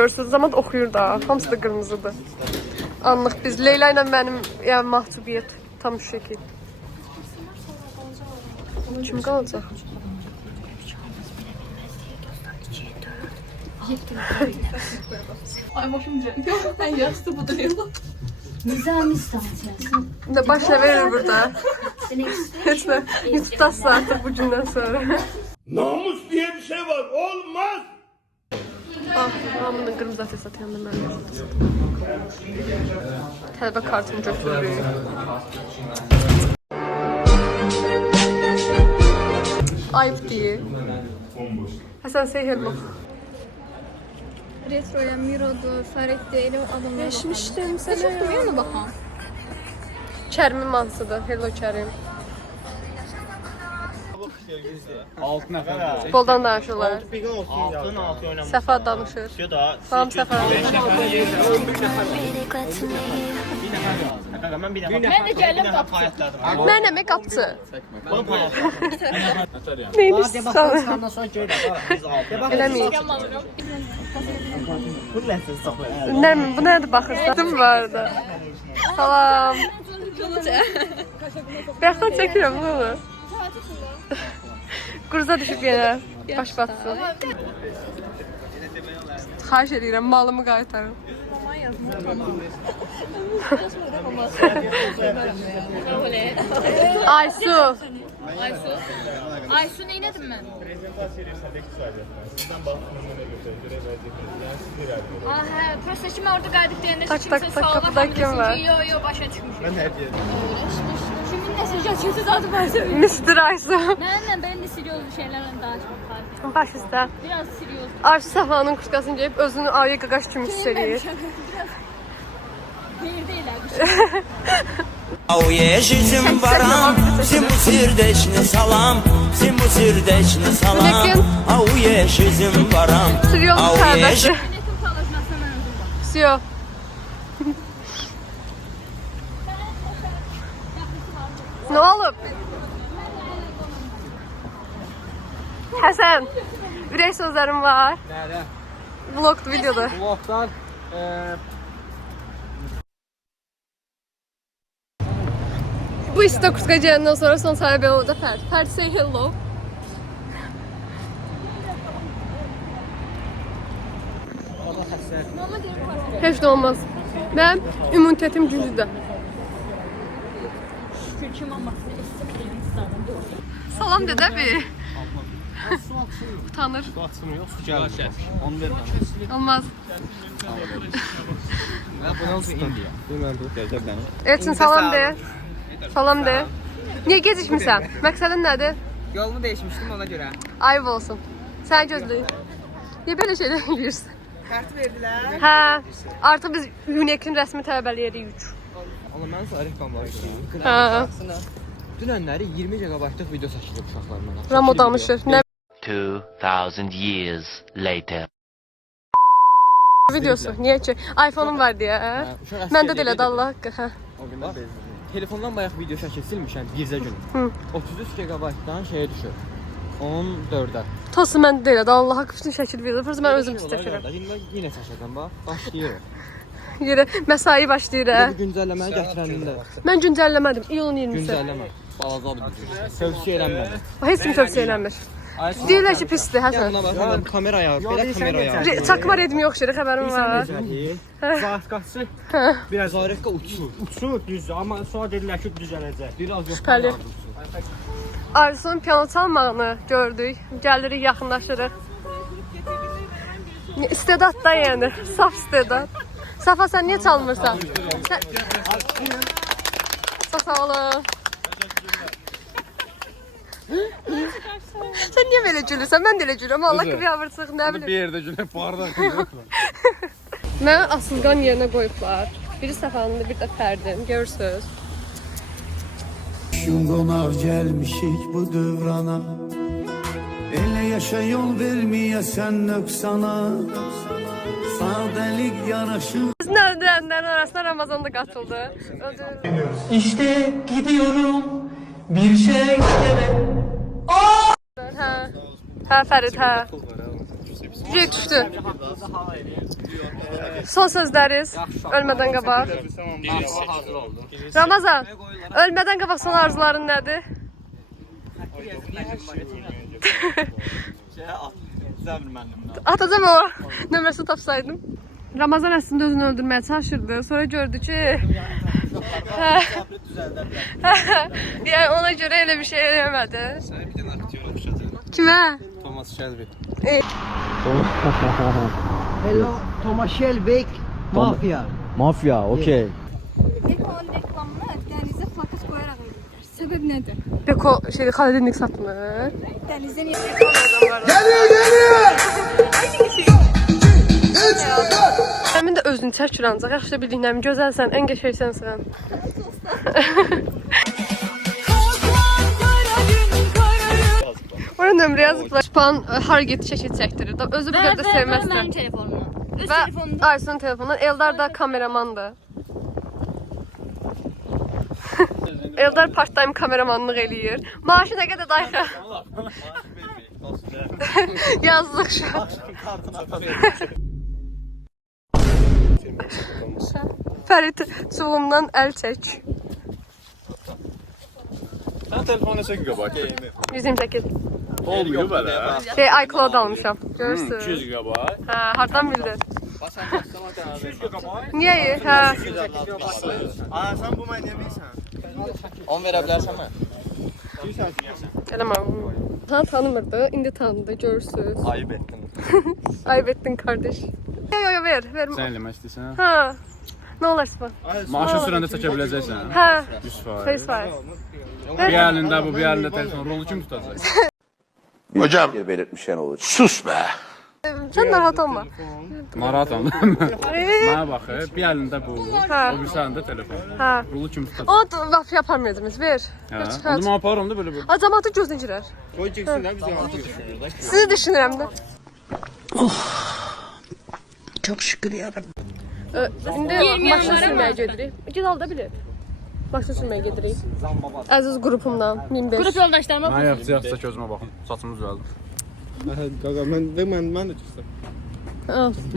görürsünüz. Amma da oxuyur da. Hamısı da qırmızıdır. Anlıq biz. Leyla ilə mənim yəni mahcubiyyət tam şu şəkil. Kim qalacaq? Ay başım canım. Ben yastı bu duruyor. Nizami stansiyası. Ne baş ne verir burada? Heç nə. Tutasın artıq bu gündən sonra. Namus diye bir şey var. Olmaz. Ah, hamının qırmızı atestat yanında mən tələbə kartımı götürürük. Ayıp deyil. Həsən say hello. Retroya, Miro'du, Faret'di, elim adamlar. Geçmişdim Sen sənə. çok duyuyor mu bakalım? Kərimin mansıdır. Hello Kərim. 6 nəfər. Futboldan danışırlar. Altın altı oynamış. Səfa danışır. Diyor da. Salam Səfa. Ben bir Ben de geldim kaptım. Mən əmək qapçı. Bunu paylaştım. Neymiş sana? Sonra görürəm. Biz 6. Eləməyik. Bu nəsə saxlayır. Nərmin, bu nədir baxırsan? Dım var da. Salam. Yaxdan çəkirəm, nə olur? Quruza düşüb yenə. Baş batsın. Xahiş edirəm, malımı qaytarın. Aysu. Aysu neyledim ben? Ah he, proseçime orada geldiklerinde Tak, kimse tak, tak, sağlam kapıda kim hamlesin var? ki, yo başa çıkmış. Ben de hep yedim. Kimin ne sileceğiz? Kimse zaten ben söyleyeyim. Mr. Aysu. Nereden ben de siliyoruz bir şeylerden daha çok fark. Baş üstə. Biraz siliyoruz. Arzu Səfanın kurtkasını geyib özünü ayı qaqaş kimi hiss eləyir. Hayır değiller. Auye жизнь барам, всему сердечный салам, всему сердечный салам. Auye жизнь барам, Sürüyormuş auye kardeşi. Yönetim çalışmasına ben öldüm. Sürüyor. Ne olub? Həsən, ürək sözlərim var. Nədə? Vlogdu, videoda. Vlogdan Bu isti kurtka gələndən sonra son sahibi oldu Fərid. Fərid say hello. Heç də olmaz. Mənim immunitetim güclüdür. Salam dedə bir. Utanır. su açmır yox, su gəlir. Onu verməm. Olmaz. Bu olsa indiya. Bilmirəm. Elçin salam de. Salam de. Niyə gecikmirsən? Məqsədin nədir? Yolumu değişmiştim ona göre. Ayıb olsun. Sən gözləyin. Niyə belə şeylər yeyirsən? Kartı verdiler. Hə. Artıq biz UNEC-in rəsmi tələbəliyik. Ama ben sana reklam başlayayım. Hə. Dünənləri 20 GB video çəkilib uşaqlarla. Ramo danışır. Nə 2000 years later. videosu? Niyə ki? iPhone-um var deyə. Məndə də elədi Allah haqqı. Hə. Telefondan bayaq video şəkil silmişəm bircə gün. Hı. 33 GB-dan şeyə düşür. 14-ə. Tosu məndə də elədi Allah haqqı bütün şəkil verir. Fırz mən özüm istəyirəm. Yenə çəkəcəm bax. Başlayır. Yerə məsai başlayır. Bu güncəlləməni gətirəndə Mən güncəlləmədim. İyulun 20-si. güncəlləmə. Balaca bir video. Tövsiyə eləmirəm. Heç kim tövsiyə eləmir. Deyirlər ki, pisdir, Həsən. Buna bax, kameraya, belə kameraya. Çakma redmi yox şerə xəbərim var. Saat qaçı? Biraz Zarifka uçur. uçur düzdür, amma sonra dedilər ki, düzələcək. Biraz yox. Şübhəli. Arzu'nun piyano çalmağını gördük. Gəlirik, yaxınlaşırıq. İstedad da yəni, saf istedad. Safa sən niyə çalmırsan? Sağ olun. Sən niyə belə gülürsən? Mən də elə gülürəm. Allah ki, bir avırçıq, nə bilim. Bir yerdə günə bardak yox. Mənə asılqan yerinə qoyublar. Biri Səfanın, bir də Fərdin. Görürsünüz. Qonar gəlmişik bu dövrana. Elə yaşa yol verməyəsən nöqsana. Sadəlik yaraşır. Biz növdənlərin arasında Ramazan'da qatıldı. İşte gidiyorum bir şey deme. Hə. Hə Fərid, hə. Şey düşdü. Son sözləriniz ölmədən qabaq. Hazır oldu. Ramazan, ölmədən qabaq son arzuların nədir? Atacağım o nömrəsini tapsaydım. Ramazan əslində özünü öldürməyə çalışırdı. Sonra gördü ki... Yani ona görə elə bir şey eləmədi. Sənə bir dənə aktyor oxşadı. Kimə? Thomas Shelby. Hello, Thomas Shelby, Mafya. Mafya, okey. Beko'nun reklamını denize fakat koyarak verirler. Sebep nedir? Beko şey xaladenlik satmır. Denizden Həmin də özünü çəkir ancaq. Yaxşı bildiyinəm, gözəlsən, ən qəşəngsən sən. Oraya nömrə yazıblar. Şpan hara getdi şəkil çəkdirir. Özü bu qədər sevməzsən. benim telefonuma. Öz Və telefonunda. Aysunun telefonundan. Eldar da kameramandır. Eldar part-time kameramanlıq eləyir. Maaşı nə qədər dayıxa? Yazdıq şu an. Fərid çubuğumdan əl çək. Sən telefonu neçə GB? 128. Olmuyor belə. Şey, iCloud almışam. Görürsün. 200 GB. Hə, hardan bildin? 200 GB. Niyə? Hə. Aa, sən bu mənə bilirsən? 10 verə bilərsən mən? Eləməm. Ha, tanımırdı. İndi tanıdı. Görürsünüz. Ayıb etdin. Ayıp ettin kardeş. Yo, ver. Sən eləmək istəyirsən? Ha. Ne olursa. Maaşın sürəndə çəkə biləcəksən. Hə. 100%. 100%. Bir əlində bu, bir əlində telefon. Rolu kim tutacaq? Hocam belirtmişen olur. sus be. Sen narahat olma. Narahat olma. Mənə baxır, bir əlində bu, Hə. o birisi əlində telefon. Hə. Rolu kim tutacaq? O da laf yapamayacağız. Ver. Hə. Onu mən aparım da böyle bu. Acamatı gözünə girer. Qoy girsinlər, biz yalan düşünürük də. Sizi düşünürəm də. Çok şükür yarabbim. İndi maşın sürməyə gedirik. Ged al da bilet. Maşın sürməyə gedirik. Əziz qrupumdan 1005. Grup yoldaşlarıma Mən yaxşı gözümə baxın. Saçımı düzəldim. Qaqa, mən də çıxsam.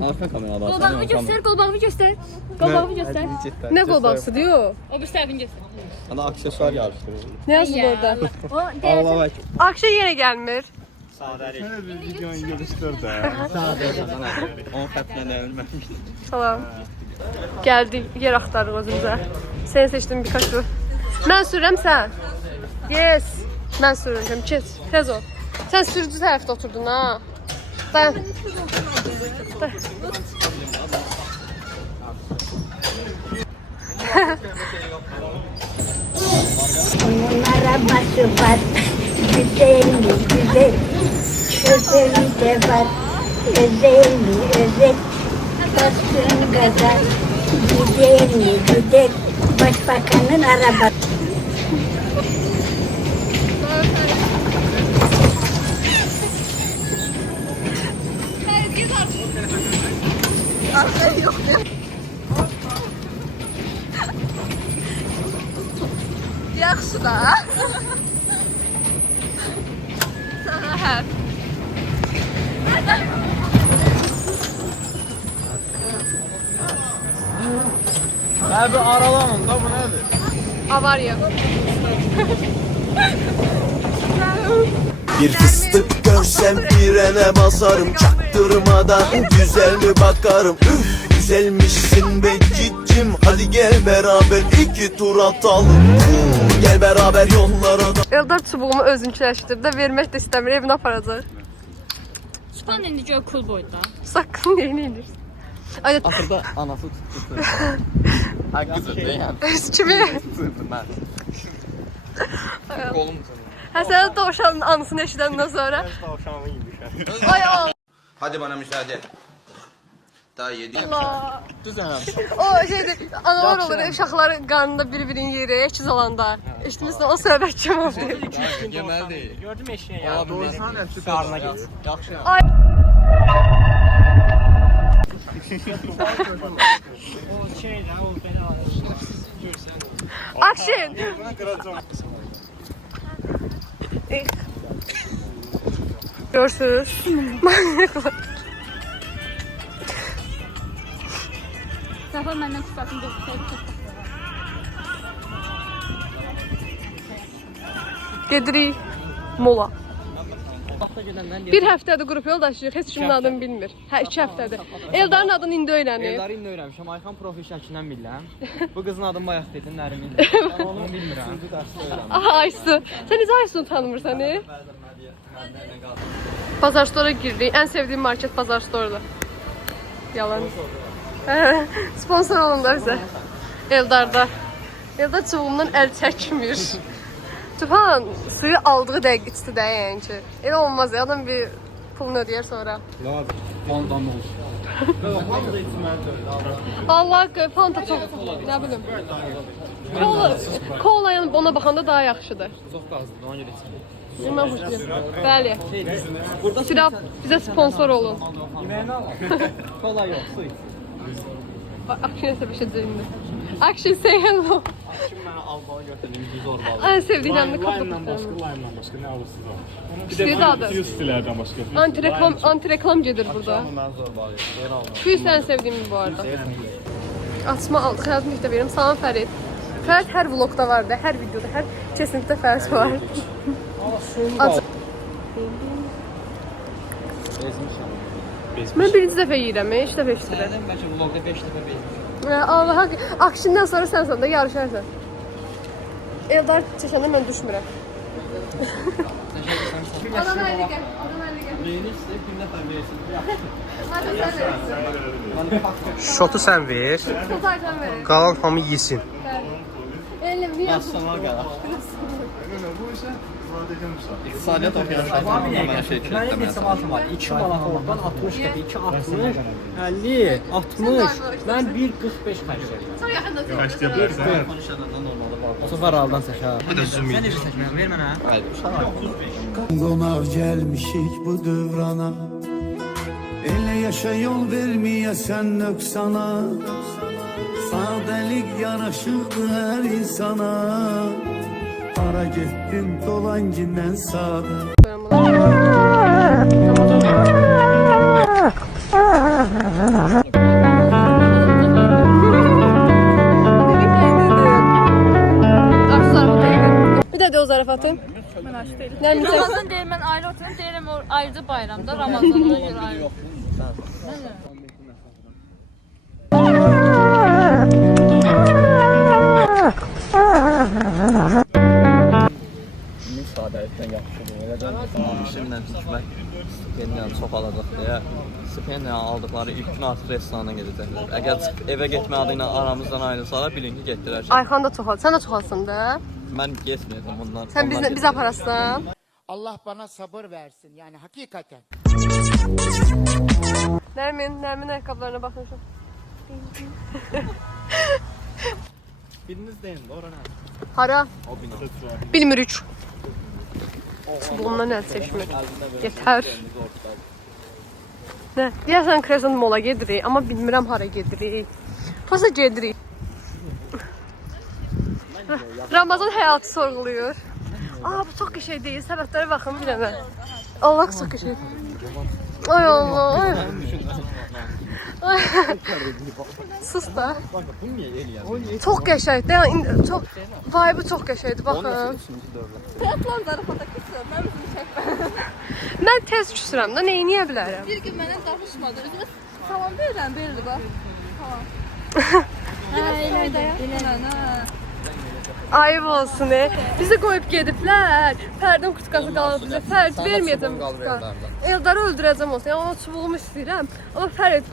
Arka kameradan. Kolbağımı göster, kolbağımı göster. Kolbağımı göster. Ne kolbaksı diyor? O bir tarafını göster. Ana aksesuar yarıştırır. Ne yazdı orada? O değerli. Akşam yine gelmir. Sənə bir videonu yığışdır da. 10 xətlə ölməmiş. Salam. Geldik, yer axtarırıq özümüzə. Seni seçdim birkaç yıl. Mən sürürəm sən. Yes. Mən sürürəm, keç. Tez ol. Sən sürücü tərəfdə oturdun ha. Dayan. Onun arabası var, güzel mi güzel, şoförü de var, özel mi özel, bastığın gaza, gider mi gider, başbakanın arabası. Yaxşı da. Sana hep. Abi aralanın da bu nədir? Avariya. Bir fıstık görsem frene basarım çaktırmadan güzel mi bakarım üf güzelmişsin be cicim hadi gel beraber iki tur atalım gel beraber yollara da Eldar çubuğumu özünkiləşdirdi də vermək də istəmir, evinə aparacaq. Süpan indi gör kul boyda. Sakın yeyinir. Ay, Axırda anası tutdu. Haqqıdır deyən. öz kimi? Mən. Qolum Hə, sən Dovşanın anısını eşidəndən sonra. Tavşanı yemişəm. Ay al. Hadi bana müsaade. Daha 7 Allah. düzənəm. O şeydir, analar olur, uşaqları qarnında bir-birinin yeri, ekiz olanda. Eşitmişsən, o söhbət kim oldu? Yeməli deyil. Gördüm eşeğe ya. Doğrusan hepsi qarına geç. Yaxşı. Ay. O şey lan, o belə görsən. Action. Buna qıracağım. Görürsünüz. Manyaklar. Allah məndən tutmasın. Gedirik mola. Vaxta gedəndən Bir həftədir qrup yoldaşıyıq, heç kimin adını bilmir. Hə, 2 həftədir. Eldarın adını indi öyrənib. Eldarı indi öyrənmişəm. Ayxan profil şəklindən bilirəm. Bu qızın adını bayaq dedin, Nərimin. Mən onu bilmirəm. Aha, Aysu. Sən necə Aysu'nu tanımırsan, Bazar Store'a giririk. Ən sevdiyim market Bazar Store'dur. Yalan. Sponsor olun da bizə. Eldarda. Eldar çubuğumdan əl çəkmir. Tufan suyu aldığı dəqiq içdi də yəni ki. Elə olmaz ya, adam bir pulunu ödəyər sonra. Ondan olsun. Allah Fanta çox, nə bilim. Kola yəni ona baxanda daha yaxşıdır. Çox qazdır, ona görə içmir. Mən xoşlayıram. Bəli. Sirap bizə sponsor olun. Yeməyini al. Kola yox, su iç. Akşin sevişəcək indi. Akşin say hello. Kim mənə albalı götürdüm, düz orbalı. Ən sevdiyim də kapı. Lime'dan başqa nə alırsınız o? Bir Suyu da adı. Suyu stilərdən başqa. Antireklam gedir burada. Mən zorbalıyım. Yer aldım. Suyu sən sevdiyim bu arada. Açma aldıq, həyatımı ilk də verim. Salam Fərid. Fərid hər vlogda var da, hər videoda, hər kesinliklə Fərid var. Mən birinci dəfə yeyirəm, 3 dəfə içdirəm. Səndən bəlkə vlogda 5 dəfə bezdim. Allah, Akşindən sonra sən də yarışarsan. Eldar çəkəndə mən düşmürəm. Adam 50 gəl, adam 50 gəl. Neyini istəyib, bir dəfə versin. Hadi sən verirsən. Şotu sən ver, Tutarsan verir. qalan hamı yesin. Elim, niyə? Yaşlanlar qədər. İqtisadiyyat oxuyan şahslardan mən şey Mənim neçə maaşım var? 2 manat oradan 60 qəpik, 2 60, 50, 60. Mən 1.45 xərcləyirəm. Çox yaxında deyil. konuşanlardan normalde var. O sefer aldan seçə. Bu da zoom. Sən necə seçməyəm? Ver mənə. Qonaq gəlmişik bu dövrana Elə yaşa yol verməyəsən nöqsana Sadəlik yaraşırdı hər insana Ara getdin dolan gindən sadə Bir də o zarafatı. Mən aç deyiləm. Nə bilirsən? Ramazan deyir, mən ayrı oturum, deyirəm o ayrıca bayramda, Ramazanına görə ayrı. Sadəlikdən yaxşıdır. Şimdiden tutmaq stipendiyanı çox alacaq deyə stipendiyanı aldıqları ilk gün artıq restorana gedəcəklər. Əgər evə getmə adı ilə aramızdan ayrılsalar, bilin ki, getdirəcək. Ayxan da çox al. Sən də çox alsın da. Mən getməyəcəm ondan. Sən biz aparasın. Allah bana sabır versin. Yani hakikaten. Nərmin ayaqqabılarına baxın şu. Biriniz deyin, ora nə? Hara? O bina. Bilmirik. Çubuğumdan əl çəkmir. Yetər. Nə? Deyəsən Crescent Mola gedirik, amma bilmirəm hara gedirik. Prosta gedirik. Ramazan həyatı sorğuluyur. Aa, bu çox qəşəng deyil. Səbətlərə baxın bir dənə. Allah çox qəşəng. Ay Allah, ay. Sus da. Çox qəşəngdir. Yəni çox vibe çox qəşəngdir. Baxın. Fiyatlar zarafata kısır, mən bunu çəkməm. Mən tez küsürəm də, nə edə bilərəm? Bir gün mənə danışmadı, özümə salam verirəm, verildi bax. Tamam. Ayıb olsun, bizi qoyub gediblər. Fərdin kutqası qalıb bizə. Fərd verməyəcəm kutqa. Eldarı öldürəcəm olsun. Yəni ona çubuğumu istəyirəm. Amma Fərd...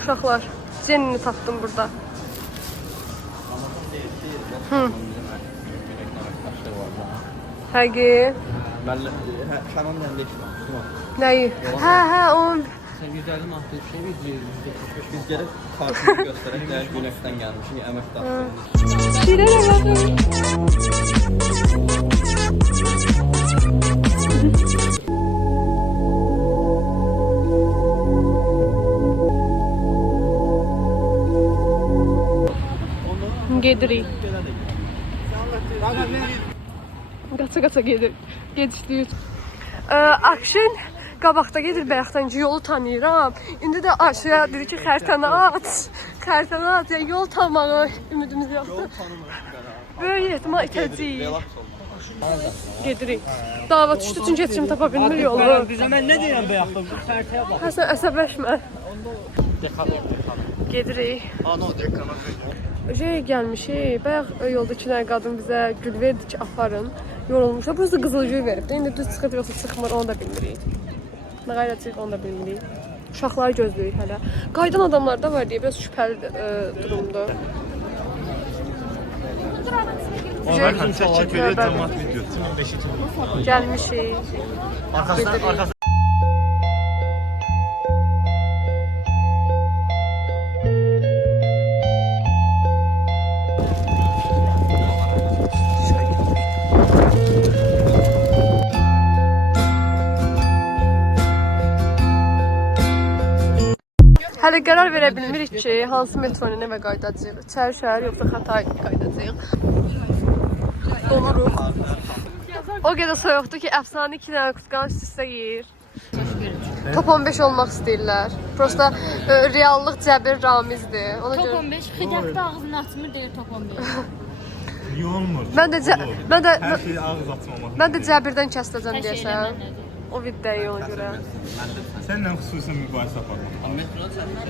Uşaqlar, Jenini tapdım burada. Həqi. Kənan məndə işləm. Nəyi? Hə, onun... Sən 150 manat bir şey, 175. Biz gəlib kartını göstərək, deyək Günəşdən gəlmişik, əməkdaşlar. Şirənə baxın. Gedirik. Qaça gedir. Gedişliyik. Akşin qabaqda gedir bayaqdan ki yolu tanıyıram. İndi də aşağıya dedi ki xəritəni aç. Xəritəni aç. Yəni yol tanımağa ümidimiz yoxdur. Böyük ehtimal itəcəyik. Gedirik. Dava düşdü çünki heç kim tapa bilmir yolu. Bizə mən nə deyirəm bayaqdan? Bu xəritəyə bax. Həsən əsəbləşmə. Gedirik. Gəlmişik. Bayaq yolda 2 dənə qadın bizə gül verdi ki, aparın. Yorulmuşlar. Burası qızılgül verib də. İndi düz çıxıb yoxsa çıxmır, onu da bilmirik. Nə qayracıq, onu da bilmirik. Uşaqları gözləyirik hələ. Qaydan adamlar da var deyə biraz şübhəli durumda. Gəlmişik. Arkasından Hələ qərar verə bilmirik ki, hansı metro ilə evə qayıdacağıq. İçəri şəhər yoxsa Xatay qayıdacağıq. Donuruq. O qədər soyuqdur ki, əfsanə 2 dənə qusqan üst-üstə yeyir. Top 15 olmaq istəyirlər. Prosta reallıq cəbir ramizdir. Ona Top görə 15. Xidəkdə ağzını açmır deyir top 15. Niyə olmur? mən də Hər şey ağız açmamaq. mən də cəbirdən kəsdirəcəm Hər şey deyəsən. eləmənədir. O videoyu ona görə. Səninlə xüsusi mübahisə aparmaq. Metroda çəkmək.